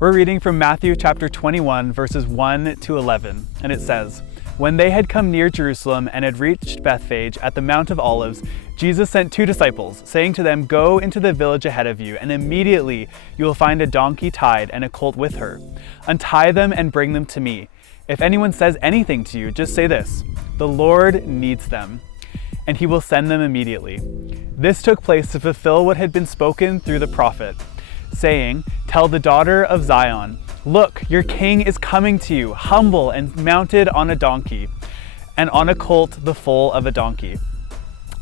We're reading from Matthew chapter 21, verses 1 to 11, and it says, "When they had come near Jerusalem and had reached Bethphage at the Mount of Olives, Jesus sent 2 disciples, saying to them, 'Go into the village ahead of you, and immediately you will find a donkey tied and a colt with her. Untie them and bring them to me. If anyone says anything to you, just say this: the Lord needs them, and he will send them immediately.' This took place to fulfill what had been spoken through the prophet, saying, 'Tell the daughter of Zion, look, your king is coming to you, humble and mounted on a donkey, and on a colt, the foal of a donkey.'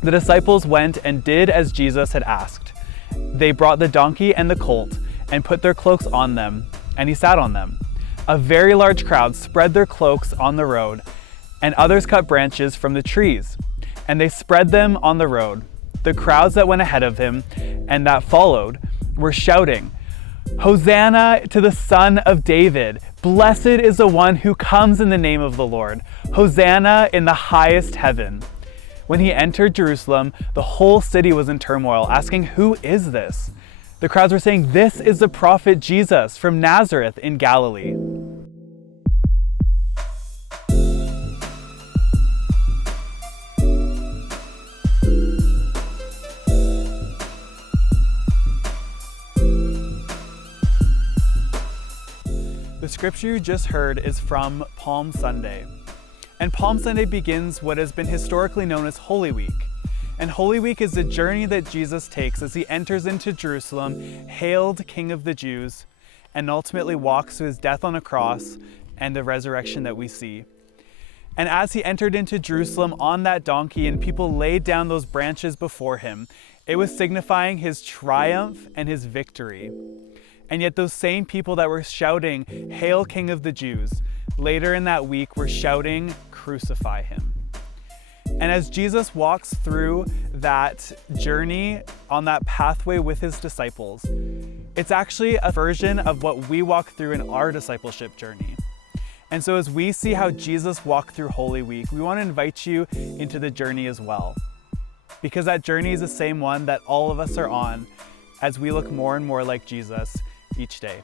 The disciples went and did as Jesus had asked. They brought the donkey and the colt, and put their cloaks on them, and he sat on them. A very large crowd spread their cloaks on the road, and others cut branches from the trees, and they spread them on the road. The crowds that went ahead of him and that followed were shouting, 'Hosanna to the Son of David! Blessed is the one who comes in the name of the Lord! Hosanna in the highest heaven!' When he entered Jerusalem, the whole city was in turmoil, asking, 'Who is this?' The crowds were saying, 'This is the prophet Jesus from Nazareth in Galilee.'" The scripture you just heard is from Palm Sunday. And Palm Sunday begins what has been historically known as Holy Week. And Holy Week is the journey that Jesus takes as he enters into Jerusalem, hailed King of the Jews, and ultimately walks to his death on a cross and the resurrection that we see. And as he entered into Jerusalem on that donkey and people laid down those branches before him, it was signifying his triumph and his victory. And yet those same people that were shouting, "Hail King of the Jews," later in that week were shouting, "Crucify him." And as Jesus walks through that journey on that pathway with his disciples, it's actually a version of what we walk through in our discipleship journey. And so as we see how Jesus walked through Holy Week, we want to invite you into the journey as well. Because that journey is the same one that all of us are on as we look more and more like Jesus each day.